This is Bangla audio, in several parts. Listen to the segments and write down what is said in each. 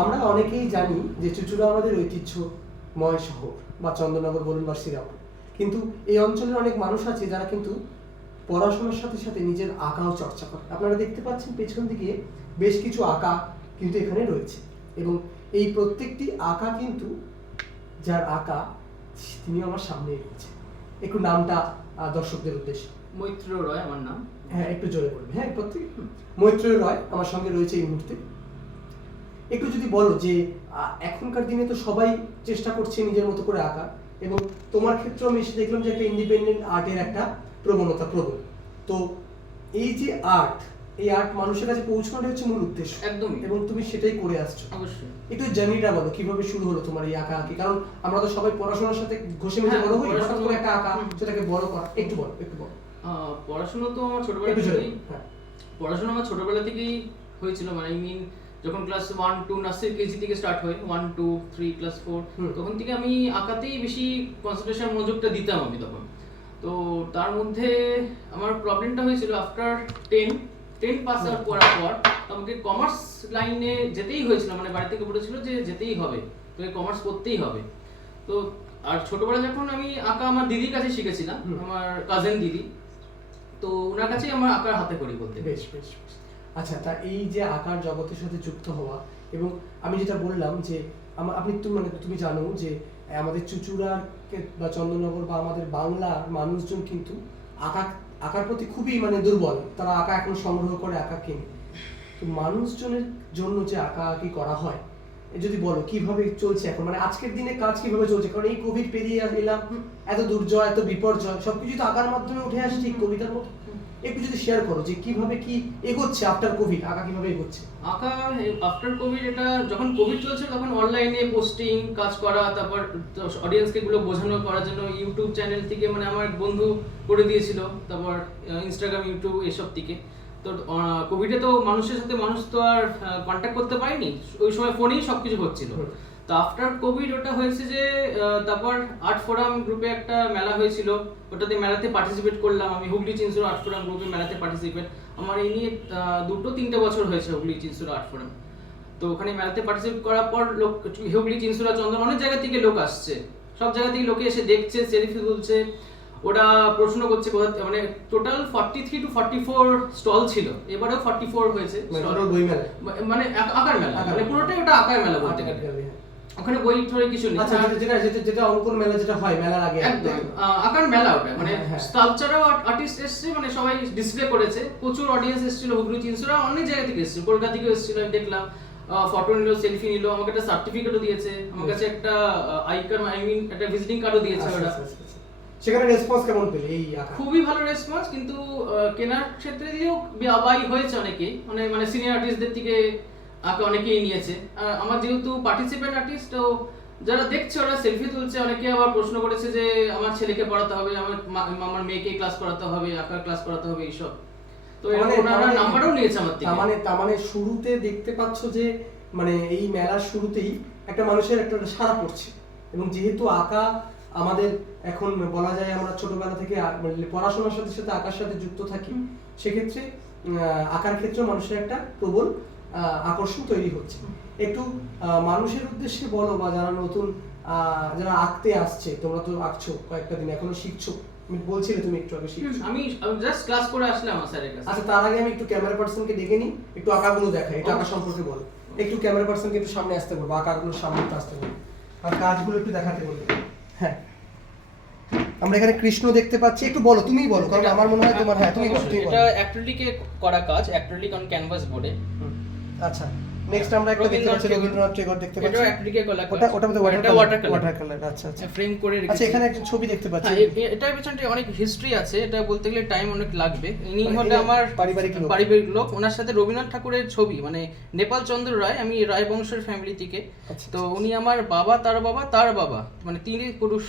আমরা অনেকেই জানি যে চুচুড়া আমাদের ঐতিহ্যময় শহর বা চন্দননগর বলুন বা শ্রীরামপুর। কিন্তু এই অঞ্চলের অনেক মানুষ আছে যারা কিন্তু পড়াশোনার সাথে সাথে নিজের আঁকাও চর্চা করে। আপনারা দেখতে পাচ্ছেন পেছন দিকে বেশ কিছু আঁকা কিন্তু এখানে রয়েছে। এবং এই প্রত্যেকটি আঁকা কিন্তু যার আঁকা তিনি আমার সামনে রয়েছে। একটু নামটা দর্শকদের উদ্দেশ্যে। মৈত্র রয় আমার নাম। হ্যাঁ একটু জোরে বলবে হ্যাঁ প্রত্যেক মৈত্র রয় আমার সঙ্গে রয়েছে এই মুহূর্তে। একটু যদি বলো যে এখনকার দিনে তো সবাই চেষ্টা করছে নিজের মতো করে আঁকা এবং তোমার ক্ষেত্রে আমি এসে দেখলাম যে একটা ইন্ডিপেন্ডেন্ট আর্টের একটা প্রবণতা প্রবল। তো এই যে আর্ট এই আর্ট মানুষের কাছে পৌঁছানোটা হচ্ছে মূল উদ্দেশ্য একদম এবং তুমি সেটাই করে আসছো। অবশ্যই। একটু জার্নিটা বলো কীভাবে শুরু হলো তোমার এই আঁকা আঁকি? কারণ আমরা তো সবাই পড়াশোনার সাথে ঘষে মেজে হ্যাঁ, বড় হই হঠাৎ করে একটা আঁকা। সেটাকে বড় করা একটু বলো একটু বলো। পড়াশোনা তো আমার ছোটবেলা থেকেই হ্যাঁ। পড়াশোনা আমার ছোটবেলা থেকেই হয়েছিল। মানে আই মিন যখন class one two nursery KG থেকে স্টার্ট হয় one two three class four তখন থেকে আমি আঁকাতেই বেশি কনসেন্ট্রেশন মনোযোগটা দিতাম আমি তখন। তো তার মধ্যে আমার প্রবলেমটা হয়েছিল after ten ten pass out করার পর আমাকে কমার্স লাইনে যেতেই হয়েছিল মানে বাড়ি থেকে বলেছিল যে যেতেই হবে তোকে কমার্স করতেই হবে। তো আর ছোটবেলা যখন আমি আঁকা আমার দিদির কাছে শিখেছিলাম আমার কাজিন দিদি তো ওনার কাছেই আমার আঁকার হাতে করি বলতে বেশ বেশ বেশ। আচ্ছা তা এই যে আঁকার জগতের সাথে যুক্ত হওয়া এবং আমি যেটা বললাম যে আপনি তুমি মানে তুমি জানো যে আমাদের চুচুড়ার বা চন্দননগর বা আমাদের বাংলার মানুষজন কিন্তু আঁকা আঁকার প্রতি খুবই মানে দুর্বল। তারা আঁকা এখন সংগ্রহ করে, আঁকা কেনে। তো মানুষজনের জন্য যে আঁকা আঁকি করা হয়? যদি বলো, কীভাবে চলছে এখন? মানে আজকের দিনে কাজ কীভাবে চলছে? কারণ এই কোভিড পেরিয়ে এলাম, এত দুর্জয় এত বিপর্যয়, সবকিছু তো আঁকার মাধ্যমে উঠে আসছে কবিতার মতো। একটু যদি শেয়ার করো যে কীভাবে কি এগোচ্ছে আফটার কোভিড আঁকা কীভাবে এগোচ্ছে? আঁকা আফটার কোভিড এটা যখন কোভিড চলছে তখন অনলাইনে পোস্টিং কাজ করা তারপর অডিয়েন্সকে গুলো বোঝানো করার জন্য ইউটিউব চ্যানেল থেকে মানে আমার বন্ধু করে দিয়েছিল তারপর ইনস্টাগ্রাম ইউটিউব এসব থেকে তো কোভিডে তো মানুষের সাথে মানুষ তো আর কন্ট্যাক্ট করতে পারেনি। ওই সময় ফোনেই সব কিছু হচ্ছিল। তো আফটার কোভিড ওটা হয়েছে যে তারপর আর্ট ফোরাম গ্রুপে একটা মেলা হয়েছিল। ওটাতে মেলাতে পার্টিসিপেট করলাম আমি হুগলি চিনসুর আর্ট ফোরাম গ্রুপে মেলাতে পার্টিসিপেট আমার এই নিয়ে দুটো তিনটে বছর হয়েছে হুগলি চিনসুর আর্ট ফোরাম তো ওখানে মেলাতে পার্টিসিপেট করার পর লোক হুগলি চিনসুরা চন্দন অনেক জায়গা থেকে লোক আসছে। সব জায়গা থেকে লোকে এসে দেখছে সেলফি তুলছে। ওরা প্রশ্ন করছে কোথা মানে total forty three two forty four stall ছিল। এবারেও ফর্টি ফোর হয়েছে। মানে মানে আঁকার মেলা। মানে। পুরোটাই ওটা আঁকার মেলা বলতে গেলে। ওখানে বই কিছু নেই। আচ্ছা যেটা যেটা যেটা অঙ্কন মেলা যেটা হয় মেলার আগে একদম। আঁকার মেলা ওটা। মানে হ্যাঁ, হ্যাঁ। স্কাল্পচারও আর্টিস্ট এসছে মানে সবাই ডিসপ্লে করেছে। প্রচুর অডিয়েন্স এসেছিল হুগলি চিনসুরা অনেক জায়গা থেকে এসেছিল। কলকাতা থেকে এসেছিল আমি দেখলাম। ফটো নিল সেলফি নিল আমাকে একটা সার্টিফিকেটও দিয়েছে। আমার কাছে একটা আইকার আই মিন একটা ভিজিটিং কার্ডও দিয়েছে আচ্ছা, ওরা। আচ্ছা, আচ্ছা। সেখানে রেসপন্স কেমন পেলে এই খুবই ভালো রেসপন্স কিন্তু কেনার ক্ষেত্রে দিয়েও বাই হয়েছে অনেকেই। মানে মানে সিনিয়র আর্টিস্টদের থেকে আঁকা অনেকেই নিয়েছে। আর আমার যেহেতু পার্টিসিপেন্ট আর্টিস্ট তো যারা দেখছে ওরা সেলফি তুলছে। অনেকে আবার প্রশ্ন করেছে যে আমার ছেলেকে পড়াতে হবে আমার আমার মেয়েকে ক্লাস করাতে হবে আঁকার ক্লাস করাতে হবে এইসব। তো মানে- ওনারা মানে- নাম্বারও নিয়েছে আমার থেকে। মানে তার মানে শুরুতে দেখতে পাচ্ছ যে মানে এই মেলার শুরুতেই একটা মানুষের একটা সারা পড়ছে। এবং যেহেতু আঁকা আমাদের এখন বলা যায় আমরা ছোটবেলা থেকে মানে পড়াশোনার সাথে সাথে আঁকার সাথে যুক্ত থাকি সেক্ষেত্রে আঁকার ক্ষেত্রে মানুষের একটা প্রবল আকর্ষণ তৈরি হচ্ছে। একটু মানুষের উদ্দেশ্যে বলো বা যারা নতুন যারা আঁকতে আসছে তোমরা তো আঁকছো কয়েকটা দিন এখনও শিখছো। তুমি বলছিলে তুমি একটু আগে শিখছো। আমি জাস্ট ক্লাস করে আসলাম আমার স্যারের কাছে। আচ্ছা তার আগে আমি একটু ক্যামেরা পার্সনকে ডেকে নিই একটু আঁকাগুলো দেখাই একটু আঁকা সম্পর্কে বলো। একটু ক্যামেরা পার্সনকে একটু সামনে আসতে বলব আঁকাগুলো সামনে একটু আসতে বলব আর কাজগুলো একটু দেখাতে বলব হ্যাঁ। আমরা এখানে কৃষ্ণ দেখতে পাচ্ছি একটু বলো তুমিই বলো কারণ আমার মনে হয় তোমার হ্যাঁ তুমি এটা অ্যাক্রিলিকে করা কাজ অ্যাক্রিলিক অন ক্যানভাস বোর্ডে। আচ্ছা নেক্সট আমরা একটা দেখতে পাচ্ছি রবীন্দ্রনাথ টেগর দেখতে পাচ্ছি। করা কাজ ওটা ওটা এটা ওয়াটার কালার ওয়াটার কালার আচ্ছা। আচ্ছা ফ্রেম করে আচ্ছা এখানে একটা ছবি দেখতে পাচ্ছি। হ্যাঁ এটার পেছনটা অনেক হিস্ট্রি আছে। এটা বলতে গেলে টাইম অনেক লাগবে। ইনি মানে হলে আমার পারিবারিক লোক। পারিবারিক লোক। ওনার সাথে রবীন্দ্রনাথ ঠাকুরের ছবি মানে নেপাল চন্দ্র রায় আমি রায় বংশের ফ্যামিলি থেকে। আচ্ছা, তো উনি আমার বাবা তার বাবা তার বাবা। মানে তিনি পুরুষ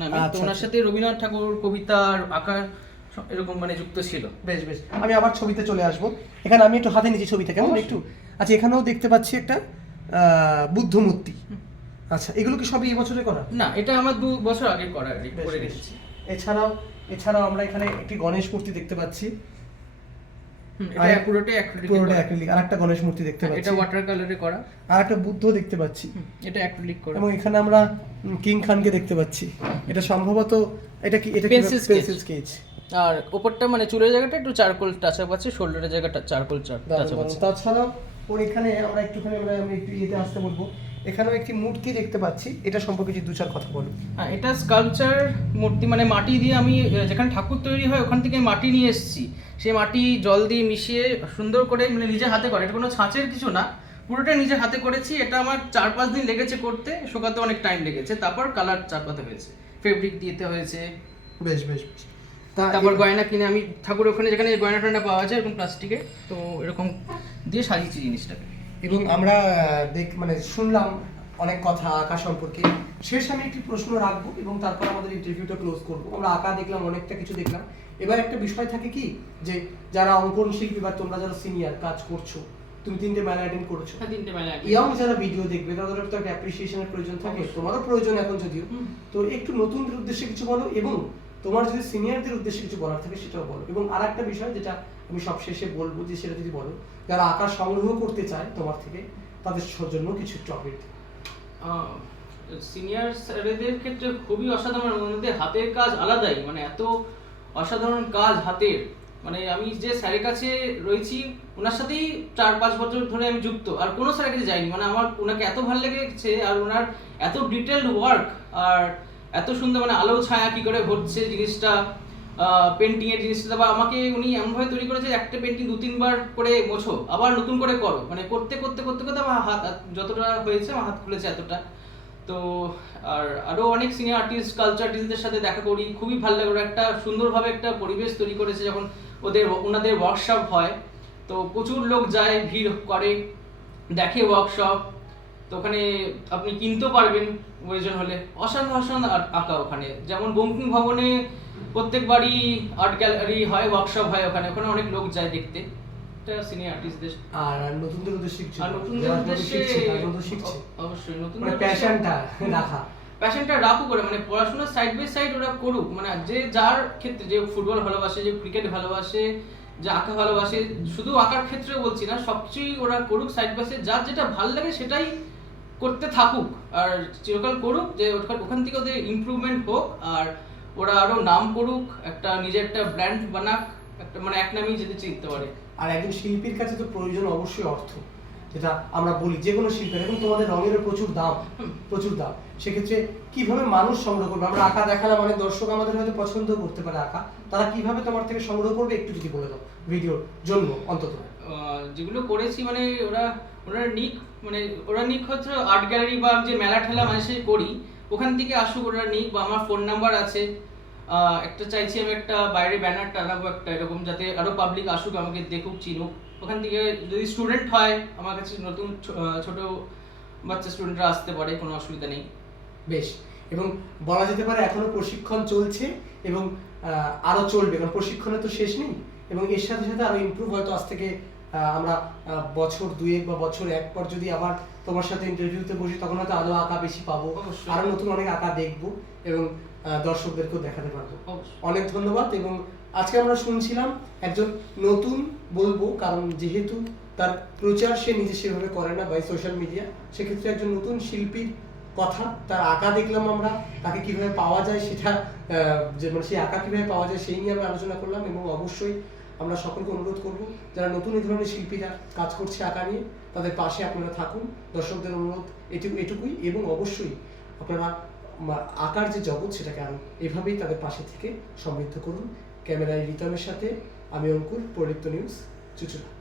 নামে। তো আচ্ছা, ওনার আচ্ছা। সাথে রবীন্দ্রনাথ ঠাকুর কবিতা আর আঁকার এরকম মানে যুক্ত ছিল। বেশ বেশ। আমি আবার ছবিতে চলে আসব। এখানে আমি একটু হাতে নিচ্ছি ছবিতে কেমন একটু আচ্ছা এখানেও দেখতে পাচ্ছি একটা বুদ্ধ মূর্তি আচ্ছা এগুলো কি সবই এই বছরে করা? না এটা আমার দু বছর আগে করা করে রেখেছি এছাড়াও এছাড়াও আমরা এখানে একটি গণেশ মূর্তি দেখতে পাচ্ছি। আর পুরোটাই acrylic পুরোটা করা। অ্যাক্রিলিক আর একটা গণেশ মূর্তি দেখতে হ্যাঁ, পাচ্ছি। এটা ওয়াটার কালারে করা। আর একটা বুদ্ধ দেখতে পাচ্ছি। এটা অ্যাক্রিলিক করা। এবং এখানে আমরা কিং খানকে দেখতে পাচ্ছি। এটা সম্ভবত এটা কি এটা পেন্সিল স্কেচ আর মানে চুলের জায়গাটা একটু চারকোল টাচ আপ আছে শোল্ডারের জায়গাটা চারকোল টাচ আপ আছে। তাছাড়াও ওর এখানে আমরা একটুখানি আমরা আমরা একটু ইয়েতে আসতে বলব। এখানেও একটি মূর্তি দেখতে পাচ্ছি এটা সম্পর্কে যদি দু চার কথা বলুন হ্যাঁ এটা স্কাল্পচার মূর্তি মানে মাটি দিয়ে আমি যেখানে ঠাকুর তৈরি হয় ওখান থেকে মাটি নিয়ে এসেছি। সেই মাটি জল দিয়ে মিশিয়ে সুন্দর করে মানে নিজের হাতে করে এটা কোনো ছাঁচের কিছু না। পুরোটা নিজের হাতে করেছি এটা আমার চার পাঁচ দিন লেগেছে করতে শোকাতে অনেক টাইম লেগেছে। তারপর কালার চাপাতে হয়েছে ফেব্রিক দিতে হয়েছে। বেশ বেশ বেশ। তারপর গয়না কিনে আমি ঠাকুর ওখানে যেখানে গয়না টয়না পাওয়া যায় এরকম প্লাস্টিকে তো এরকম দিয়ে সাজিয়েছি জিনিসটাকে। এবং আমরা দেখ মানে শুনলাম অনেক কথা আঁকা সম্পর্কে। শেষ আমি একটি প্রশ্ন রাখব এবং তারপর আমাদের ইন্টারভিউটা ক্লোজ করব। আমরা আঁকা দেখলাম অনেকটা কিছু দেখলাম। এবার একটা বিষয় থাকে কি যে যারা অঙ্কন শিল্পী বা তোমরা যারা সিনিয়র কাজ করছ তুমি তিনটে মেলা অ্যাটেন্ড করেছ। তিনটে মেলা। ইয়ং যারা ভিডিও দেখবে তাদের তো একটা অ্যাপ্রিসিয়েশনের প্রয়োজন থাকে। তোমারও প্রয়োজন এখন যদিও। তো একটু নতুনদের উদ্দেশ্যে কিছু বলো এবং তোমার যদি সিনিয়রদের উদ্দেশ্যে কিছু বলার থাকে সেটাও বলো। এবং আর একটা বিষয় যেটা আমি সব শেষে বলব যে সেটা যদি বলো, যারা আঁকা সংগ্রহ করতে চায় তোমার থেকে, তাদের জন্য কিছু আপডেট সিনিয়র স্যারেদের ক্ষেত্রে খুবই অসাধারণ ওনাদের হাতের কাজ আলাদাই মানে এত অসাধারণ কাজ হাতের। মানে আমি যে স্যারের কাছে রয়েছি, ওনার সাথেই চার পাঁচ বছর ধরে আমি যুক্ত, আর কোনো স্যারের কাছে যাইনি। মানে আমার ওনাকে এত ভালো লেগেছে, আর ওনার এত ডিটেলড ওয়ার্ক আর এত সুন্দর মানে আলো ছায়া কি করে হচ্ছে জিনিসটা পেন্টিং এর জিনিসটা, বা আমাকে উনি এমনভাবে তৈরি করেছে একটা পেন্টিং দু তিনবার করে মোছো, আবার নতুন করে করো। মানে করতে করতে করতে করতে আমার হাত যতটা হয়েছে আমার হাত খুলেছে এতটা। তো, আর আরও অনেক সিনিয়র আর্টিস্ট কালচার আর্টিস্টদের সাথে দেখা করি, খুবই ভালো লাগে। ওরা একটা সুন্দরভাবে একটা পরিবেশ তৈরি করেছে যখন ওদের, ওনাদের ওয়ার্কশপ হয়। তো প্রচুর লোক যায়, ভিড় করে, দেখে ওয়ার্কশপ তো ওখানে আপনি কিনতেও পারবেন। প্রয়োজন হলে। অসাধারণ অসাধারণ আঁকা ওখানে। যেমন বঙ্কিম ভবনে প্রত্যেকবারই আর্ট গ্যালারি হয় ওয়ার্কশপ হয় ওখানে। ওখানে অনেক লোক যায় দেখতে। সিনিয়র আর্টিস্টদের আর নতুনদের উদ্দেশ্যে কিছু আর নতুনদের উদ্দেশ্যে শিখছে, তারা নতুন শিখছে। অ- অবশ্যই নতুন মানে প্যাশনটা রাখা। প্যাশনটা রাখুক করে মানে পড়াশোনা সাইড বাই সাইড ওরা করুক। মানে যে যার ক্ষেত্রে যে ফুটবল ভালোবাসে যে ক্রিকেট ভালোবাসে যে আঁকা ভালোবাসে শুধু আঁকার ক্ষেত্রে বলছি না সবচেয়ে ওরা করুক সাইড বাই সাইড যার যেটা ভালো লাগে সেটাই করতে থাকুক আর চিরকাল করুক যে ওখান- ওখান থেকে ওদের ইমপ্রুভমেন্ট হোক আর ওরা আরও নাম করুক একটা নিজের একটা ব্র্যান্ড বানাক একটা মানে এক নামেই যেতে চিনতে পারে। আর একজন শিল্পীর কাছে তো প্রয়োজন অবশ্যই অর্থ যেটা আমরা বলি যে কোনো শিল্পের এবং তোমাদের রঙেরও প্রচুর দাম প্রচুর দাম সেক্ষেত্রে কীভাবে মানুষ সংগ্রহ করবে? আমরা আঁকা দেখালাম অনেক দর্শক আমাদের হয়তো পছন্দ করতে পারে আঁকা তারা কীভাবে তোমার থেকে সংগ্রহ করবে একটু যদি বলে দাও ভিডিওর জন্য অন্তত। যেগুলো করেছি মানে ওরা ওরা নিক মানে ওরা নিক হচ্ছে আর্ট গ্যালারি বা যে মেলা ঠেলা মাসে করি। ওখান থেকে আসুক ওরা নিক বা আমার ফোন নাম্বার আছে। একটা চাইছি আমি একটা বাইরে ব্যানার টানাবো একটা এরকম যাতে আরও পাবলিক আসুক, আমাকে দেখুক, চিনুক। ওখান থেকে যদি স্টুডেন্ট হয়, আমার কাছে নতুন ছোট বাচ্চা স্টুডেন্টরা আসতে পারে, কোনো অসুবিধা নেই। বেশ। এবং বলা যেতে পারে এখনও প্রশিক্ষণ চলছে এবং আরও চলবে, কারণ প্রশিক্ষণে তো শেষ নেই। এবং এর সাথে সাথে আরও ইমপ্রুভ হয়তো আজ থেকে আমরা বছর দুয়েক বা বছর এক পর যদি আবার তোমার সাথে ইন্টারভিউতে বসি তখন হয়তো আরও আঁকা বেশি পাবো। আরও নতুন অনেক আঁকা দেখব এবং দর্শকদেরকেও দেখাতে পারব। অনেক ধন্যবাদ এবং আজকে আমরা শুনছিলাম একজন নতুন বলব কারণ যেহেতু তার প্রচার সে নিজে সেভাবে করে না বাই সোশ্যাল মিডিয়া সেক্ষেত্রে একজন নতুন শিল্পীর কথা তার আঁকা দেখলাম আমরা তাকে কীভাবে পাওয়া যায় সেটা আহ, যে মানে সেই আঁকা কীভাবে পাওয়া যায় সেই নিয়ে আমরা আলোচনা করলাম এবং অবশ্যই আমরা সকলকে অনুরোধ করব, যারা নতুন এই ধরনের শিল্পীরা কাজ করছে আঁকা নিয়ে, তাদের পাশে আপনারা থাকুন। দর্শকদের অনুরোধ এটুকু, এটুকুই এবং অবশ্যই আপনারা আঁকার যে জগৎ সেটাকে আরও এভাবেই তাদের পাশে থেকে সমৃদ্ধ করুন। ক্যামেরায় রিতমের সাথে আমি অঙ্কুর পরিত্য নিউজ, চুচুড়া।